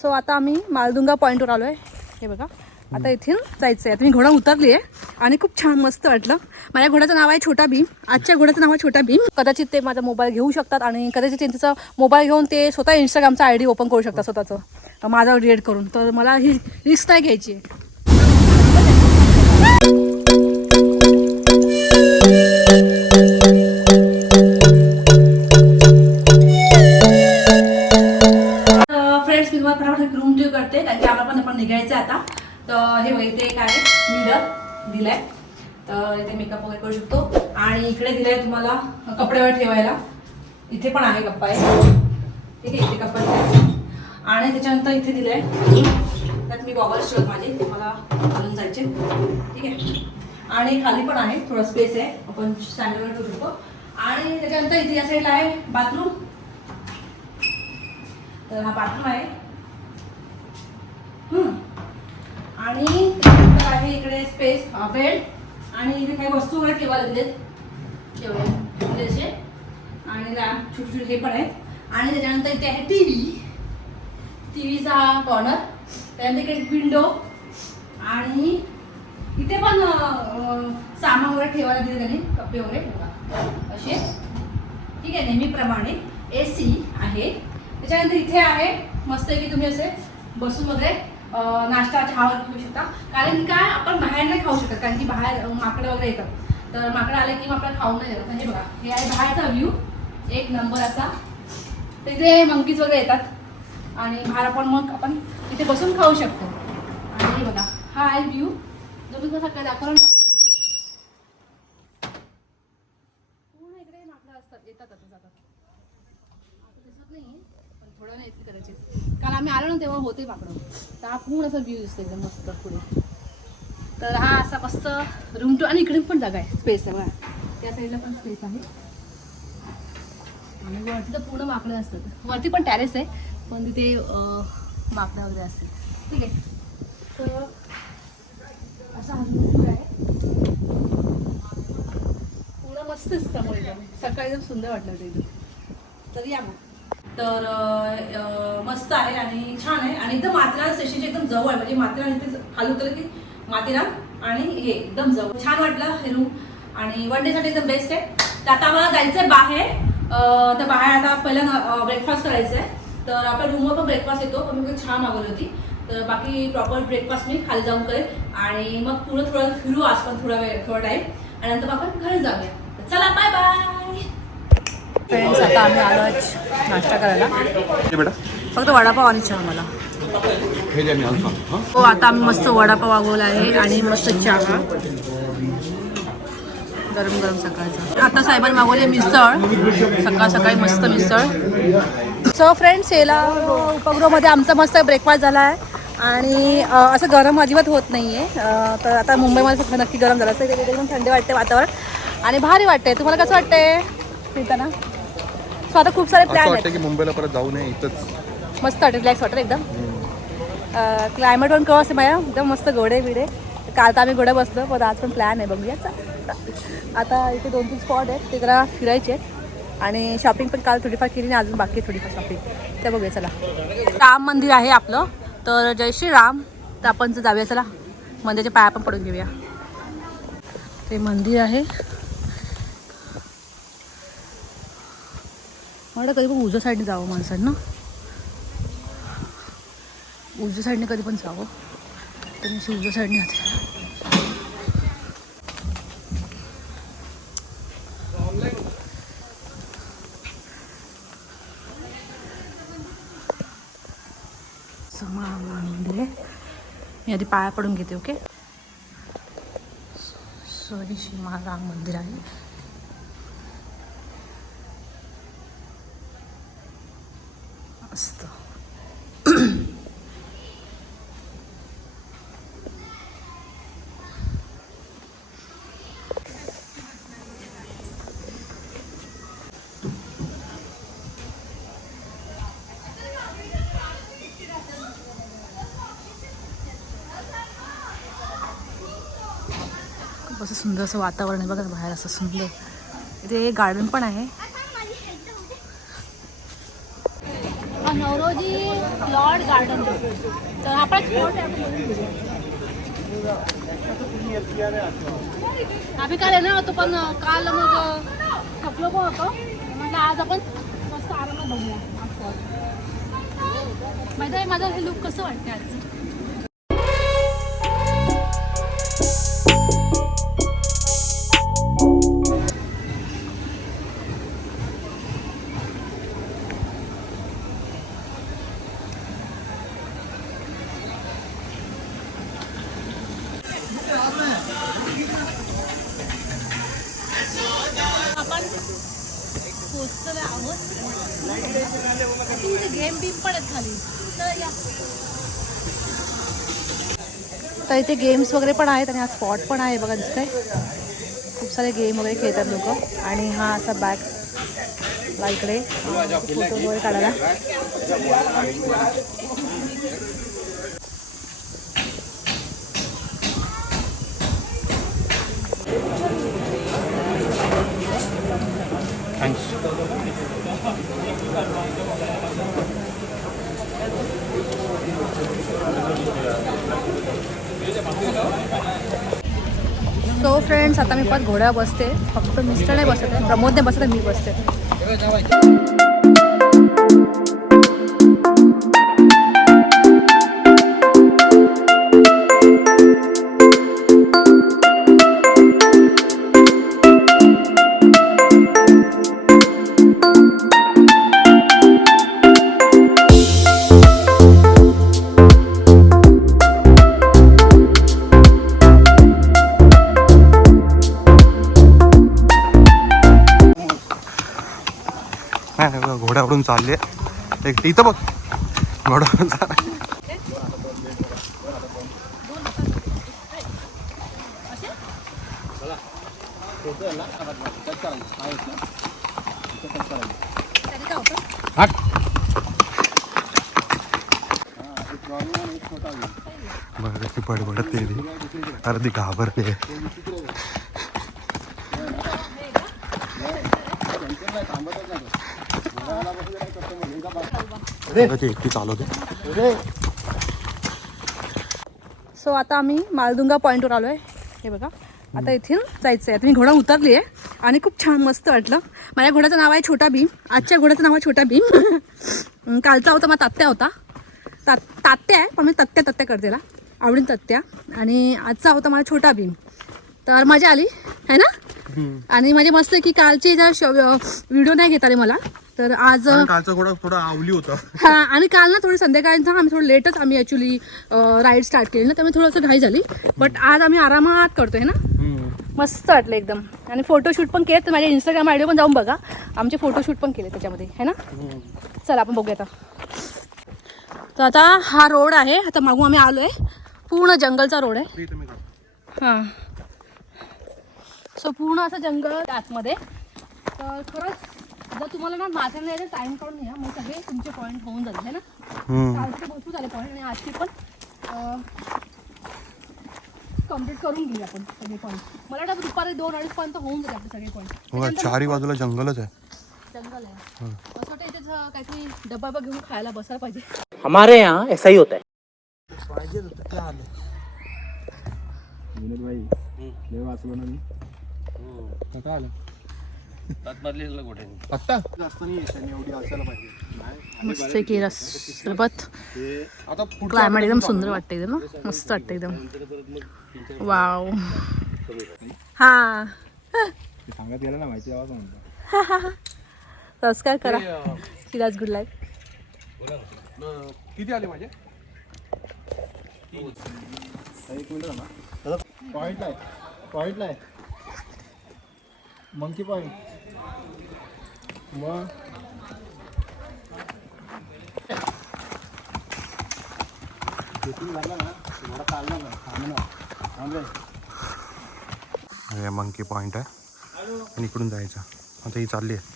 So आता आम्ही मालदुंगा पॉईंटवर आलो आहे हे बघा. आता इथून जायचं आहे आता मी घोडा उतरली आहे आणि खूप छान मस्त वाटलं. माझ्या घोड्याचं नाव आहे छोटा भीम. आजच्या घोड्याचं नाव आहे छोटा भीम. कदाचित ते माझा मोबाईल घेऊ शकतात आणि कदाचित त्यांचा मोबाईल घेऊन ते स्वतः इंस्टाग्रामचा आय डी ओपन करू शकतात स्वतःचं. माझा रिएट करून. तर मला ही रिस्क नाही घ्यायची करते कारण की आम्हाला पण आपण निघायचं आहे आता. तर हे वैद्य इथे एक आहे मिरर दिलाय. तर इथे मेकअप वगैरे करू शकतो. आणि इकडे दिलाय तुम्हाला कपड्यावर ठेवायला. इथे पण आहे कप्पा आहे ठीक आहे इथे कप्पा आणि त्याच्यानंतर इथे दिलंय. त्यात मी गॉगल्स ठेवत माझे ते मला घालून जायचे. ठीक आहे. आणि खाली पण आहे थोडा स्पेस आहे. आपण स्टँडवर ठेवू शकतो. आणि त्याच्यानंतर इथे या साईडला आहे बाथरूम तर हा बाथरूम आहे. आणि त्यानंतर आहे इकडे स्पेस बेड आणि इथे काही वस्तू वगैरे ठेवायला दिलेत. ठेवायला असे. आणि छोटे छोटे हे पण आहेत. आणि त्याच्यानंतर इथे आहे टी व्ही टी व्हीचा हा कॉर्नर त्यानंतर इकडे विंडो आणि इथे पण सामान वगैरे ठेवायला दिले त्यांनी. कप्पे वगैरे. बघा. असे. ठीक आहे. नेहमीप्रमाणे ए सी आहे. त्याच्यानंतर इथे आहे. मस्त की तुम्ही असे बसून वगैरे नाश्ता चहा वगैरे घेऊ शकता. कारण काय आपण बाहेर नाही खाऊ शकत कारण की बाहेर माकडं वगैरे येतात. तर माकडं आले की मग आपल्याला खाऊ नाही देतात हे बघा हे आहे बाहेरचा व्ह्यू एक नंबर असा. तिथे मंकीज वगैरे येतात. आणि बाहेर आपण मग आपण इथे बसून खाऊ शकतो. आणि हे बघा हा आहे व्ह्यू जो मी कसा काय दाखवला? ना पूर्ण इकडे माकडं असतात? येतात आता जातात. आता दिसत नाही थोडं नाही येते कदाचित. काल आम्ही आलो ना तेव्हा होते माकडं तर हा पूर्ण असा व्ह्यू दिसतो एकदम मस्त पुढे. तर हा असा मस्त रूम टू आणि इकडे पण जागा आहे. स्पेस आहे बघा. त्या साईडला पण स्पेस आहे. आणि वरती तर पूर्ण माकडं असतात. वरती पण टॅरेस आहे पण तिथे माकडं वगैरे असतात. ठीक आहे. तर असा हा room आहे. पूर्ण मस्त समोर एकदम. सकाळी एकदम सुंदर वाटलं होतं एकदम. तर या मग. तर मस्त आहे आणि छान आहे. आणि एकदम माथेरान स्टेशनच्या एकदम जवळ आहे. म्हणजे माथेरान इथे खाली उतरलं की माथेरान आणि हे एकदम जवळ. छान वाटलं हे रूम आणि वन डेसाठी एकदम बेस्ट आहे. तर आता आम्हाला जायचं आहे बाहेर तर बाहेर आता पहिला ब्रेकफास्ट करायचं आहे तर आपल्या रूमवर पण ब्रेकफास्ट येतो. पण मी छान मागवली होती. तर बाकी प्रॉपर ब्रेकफास्ट मी खाली जाऊन करेन. आणि मग पूर्ण थोडं फिरू आज पण थोडा वेळ थोडा टाईम आणि नंतर आपण घरी जाऊया. चला बाय बाय फ्रेंड्स आता आम्ही आलो नाश्ता करायला. बेटा. फक्त वडापाव आणि चहा मला. हे आता आम्ही मस्त वडापाव मागवला आहे आणि मस्त चहा. गरम गरम सकाळचा. आता साहेबांनी मागवले मिसळ. सकाळ सकाळी मस्त मिसळ. सो फ्रेंड्स याला उपग्रहमध्ये आमचा मस्त ब्रेकफास्ट झाला आहे. आणि असं गरम अजिबात होत नाही आहे तर आता मुंबईमध्ये सगळं नक्की गरम झालं इथे एकदम थंडी वाटते वातावरण. आणि भारी वाटते तुम्हाला कसं वाटतंय? फिरताना सो आता खूप सारे असं प्लॅन वाटतं आहेत. की मुंबईला परत जाऊ नये इथंच. मस्त वाटतं रिलॅक्स वाटतं एकदम. क्लायमेट पण कळस आहे माझ्या. एकदम मस्त गोडे बिडे. काल तर आम्ही गोडे बसलो पण आज पण प्लॅन आहे बघूया. आता इथे दोन तीन स्पॉट आहेत ते जरा फिरायचे आहेत. आणि शॉपिंग पण काल थोडीफार केली आणि अजून बाकी आहे थोडीफार शॉपिंग ते बघूया चला. राम मंदिर आहे आपलं. तर जय श्री राम. तर आपण जर जाऊया चला. मंदिराच्या पाया पण पडून घेऊया. ते मंदिर आहे. मला कधी पण उजव्या साईडने जावं माणसांना. उजव्या साईडने कधी पण जावं. तर मी अशी उजव्या साईडने जाते मंदिर आहे. मी आधी पाया पडून घेते ओके सॉरी श्री राम मंदिर आहे. खूप असं सुंदर असं वातावरण आहे. बघा बाहेर असं सुंदर. इथे गार्डन पण आहे. नवरोजी लॉर्ड गार्डन तर पण आहे. आपण आम्ही काल येणार होतो पण काल मग थकलो पण होतो. म्हटलं आज आपण मस्त आरामात बघूया. माहिती आहे माझं हे लुक कसं वाटतं आज? पोचलेलो आहोत. तुमचे गेम बीम पण आहेत खाली तर या. तर इथे गेम्स वगैरे पण आहेत आणि हा स्पॉट पण आहे बघा दिसतंय. खूप सारे गेम वगैरे खेळतात लोक. आणि हा असा बॅग ला इकडे. फोटो वगैरे काढायला थँक्स सो फ्रेंड्स आता मी पण घोड्या बसते. फक्त मिस्टर नाही बसत आहे प्रमोदने बसत आहे, मी बसते. घेऊन चालले. एक इथं बघ. घोडा चालले त्याने काय होतं अर्धी घाबरते. ती एकटी चालवते सो आता आम्ही मालदुंगा पॉईंटवर आलो आहे हे बघा. आता इथून जायचं आहे आता मी घोडा उतरली आहे आणि खूप छान मस्त वाटलं. माझ्या घोड्याचं नाव आहे छोटा भीम. आजच्या घोड्याचं नाव आहे छोटा भीम. कालचा होता माझा तात्या होता. तात तात्या आहे पण मी तत्त्या तत्त्या करते त्याला. आवडीन तत्त्या आणि आजचा होता माझा छोटा भीम. तर मजा आली है ना? आणि माझे मस्त की कालचे व्हिडिओ नाही घेत आले मला तर आज कालचा घोडा थोडा आवली होता. हा आणि काल ना थोडी संध्याकाळी आम्ही थोडं लेटच आम्ही ॲक्च्युली राईड स्टार्ट केली ना त्यामुळे थोडंसं घाई झाली. बट आज आम्ही आरामात करतोय ना? मस्त वाटलं एकदम. आणि फोटोशूट पण केले तर माझ्या इंस्टाग्राम आयडिओ पण जाऊन बघा. आमचे फोटोशूट पण केले त्याच्यामध्ये है ना? चला आपण बघूया आता. तर आता हा रोड आहे आता मागून आम्ही आलो आहे पूर्ण जंगलचा रोड आहे. हां. सो पूर्ण असं जंगल आतमध्ये. तर खरंच जर तुम्हाला ना माझ्याला यायला टाईम काढून या मग सगळे तुमचे पॉईंट होऊन जातील है ना? कालचे भरपूर झाले पॉईंट आणि आजचे पण कंप्लीट करून घेऊ आपण सगळे पॉईंट मला वाटतं दुपारी दोन अडीच पर्यंत होऊन जाते आपले सगळे पॉईंट चारी बाजूला जंगलच आहे. जंगल आहे. असं वाटतं इथेच काहीतरी डब्बा घेऊन खायला बसायला पाहिजे. हमारे यहाँ ऐसा ही होता है। आत्ता? मस्त की रस सरबत. क्लायमेट एकदम सुंदर वाटतं एकदम ना? मस्त वाटतं एकदम. वाव. हा. सांगत गेलं ना माहिती आवाज म्हणतो करा. सिराज गुड लाईफ किती आले माझे? एक मिनिट ना पॉईंट आहे. पॉईंट नाही मंकी पॉईंट मग हे मंकी पॉईंट आहे. आणि इकडून जायचं. आता ही चालली आहे.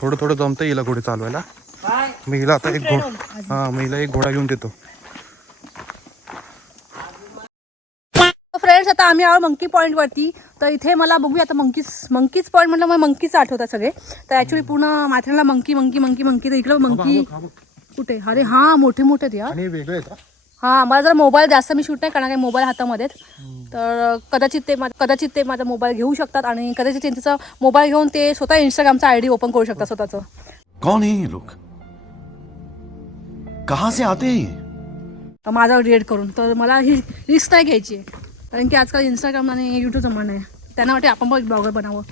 थोडं थोडं जमतं हिला घोडे चालवायला. मी हिला आता एक घोड हां मी हिला एक घोडा घेऊन देतो फ्रेंड्स आता आम्ही आलो मंकी पॉईंटवरती तर इथे मला बघूया आता मंकीज मंकीज पॉईंट म्हटलं मला मंकीच आठवतात सगळे. तर ॲक्च्युली पूर्ण माथेरानला मंकी मंकी मंकी मंकी. तर इकडं मंकी कुठे? अरे हां मोठे मोठे आहेत यार आणि वेगळे आहेत हा. हां मला जर मोबाईल जास्त मी शूट नाही करणार काही मोबाईल हातामध्ये आहेत. तर कदाचित ते मा- कदाचित ते माझा मोबाईल घेऊ शकतात आणि कदाचित त्यांचा मोबाईल घेऊन ते स्वतः इंस्टाग्रामचा आय डी ओपन करू शकतात स्वतःचं. है लोग? कहां से आते हैं माझा रिएक्ट करून. तर मला ही रिस्क नाही घ्यायची आहे. कारण की आजकाल इंस्टाग्राम आणि यूट्यूब जमाना आहे. त्यांना वाटते आपण पण ब्लॉगर बनावं.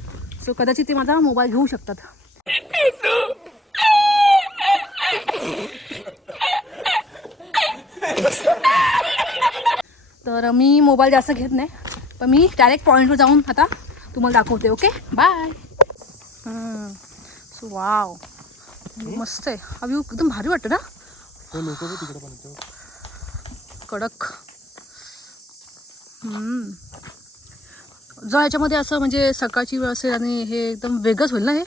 सो कदाचित ते माझा मोबाईल घेऊ शकतात. तर मी मोबाईल जास्त घेत नाही. पण मी डायरेक्ट पॉईंटवर जाऊन आता तुम्हाला दाखवते ओके बाय सो वाव मस्त आहे. हा व्ह्यू एकदम भारी वाटतं ना? कडक. हम्म. जर ह्याच्यामध्ये असं म्हणजे सकाळची वेळ असेल आणि हे एकदम वेगळंच होईल ना हे?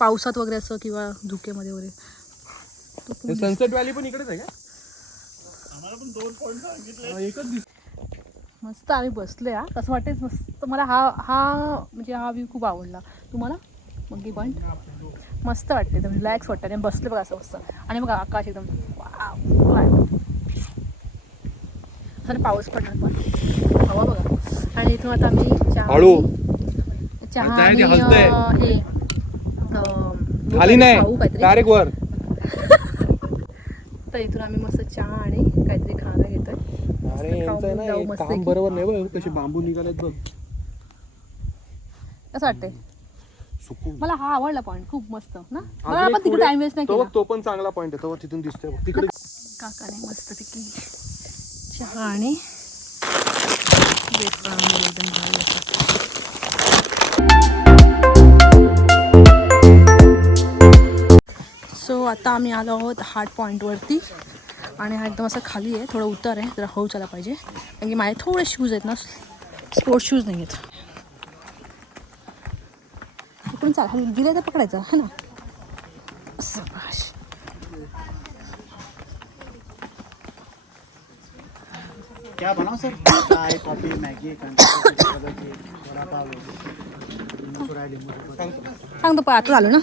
पावसात वगैरे असं किंवा धुकेमध्ये वगैरे? सनसेट व्हॅली पण इकडेच आहे का? मस्त आम्ही बसलो हा. कसं वाटते मस्त. मला हा हा म्हणजे हा व्ह्यू खूप आवडला. तुम्हाला? मंकी पॉईंट मस्त वाटते एकदम रिलॅक्स वाटतं आणि बसले बघा असं मस्त. आणि बघा आकाश एकदम वाव पाऊस पडणार पण. हवा बघा. आणि इथून आता आम्ही चहा आणि, हे खाली नाही. डायरेक्ट वर. तर इथून आम्ही मस्त चहा आणि काहीतरी घेतोय. मस्त काम. बरोबर नाही कसे बांबू निघालेत बघ. कसं वाटतंय? मला हा आवडला पॉईंट खूप मस्त ना? मला तिकडे टाइम वेस्ट नाही तो केला. बघ, तो पण चांगला पॉईंट आहे तो तिथून दिसतोय बघ. तिकडे. काकाने मस्तपैकी चहा आणि एकदम भारी असं. सो आता आम्ही आलो आहोत हार्ट पॉईंटवरती आणि हा एकदम असं खाली आहे. थोडं उतार आहे. जरा हळू चाला पाहिजे. कारण की माझे थोडे शूज आहेत ना. स्पोर्ट्स शूज नाही आहेत. इकडून चाल. हळू गेले तर पकडायचं. है ना? शाबाश. क्या बनाओ सर? चाय कॉफी मैगी वड़ा पाव मसुरा लिंबू सरबत. सांगतो पण आता झालं ना?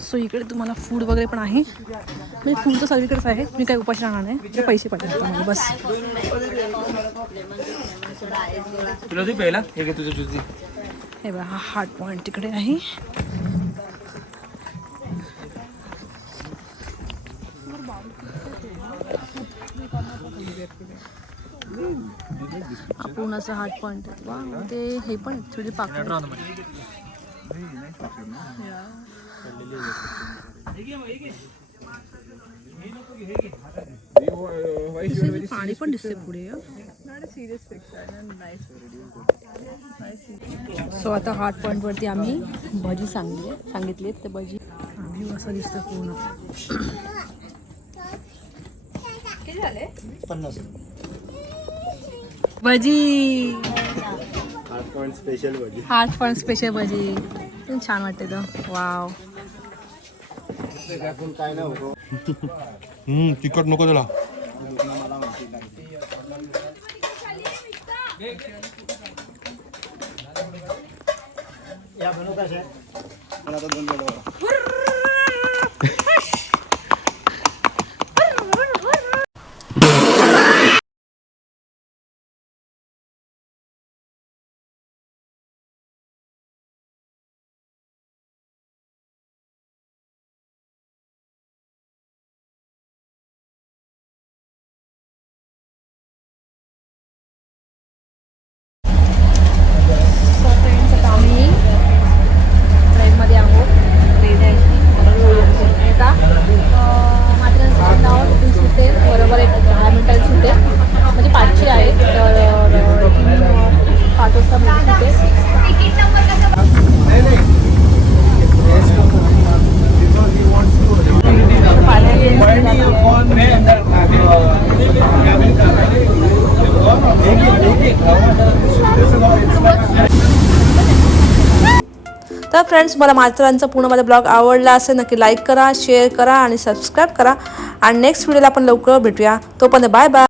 सो इकडे तुम्हाला फूड वगैरे पण आहे. म्हणजे फूड तर सगळीकडेच आहे. मी काही उपाशी राहणार नाही. ते पैसे पाहिजे आता मला बस. तुला तू पहिला. हे घे तुझं हे बघा हा हार्ट पॉईंट तिकडे आहे. पूर्ण असं हार्ट पॉईंट आहे. ते हे पण थोडी दिसते पाणी पण दिसते पुढे सो आता हार्ट पॉईंट वरती आम्ही भजी सांगली सांगितली ते भजी व्ह्यू असा दिसतं पूर्ण. पन्नास bhaji. Special bhaji. Heart point special bhaji. छान वाटते तर वाव काय नाही होतो हम्म तिखट नको त्याला. या बनव कसे पण आता दोन वेळा सो फ्रेंड्स आता आम्ही ट्रेनमध्ये आहोत ट्रेन आहे आणि आता मात्र नाव इथून सुटेल बरोबर एक दहा मिनिटांनी सुटेल म्हणजे पाचशे आहे तर अं, इथून अं, पाच वाजता मध्ये सुटेल तर फ्रेंड्स मला माथेरानचा पूर्ण माझा ब्लॉग आवडला असेल नक्की लाईक करा शेअर करा आणि सबस्क्राईब करा. आणि नेक्स्ट व्हिडिओला आपण लवकर भेटूया. तोपर्यंत बाय बाय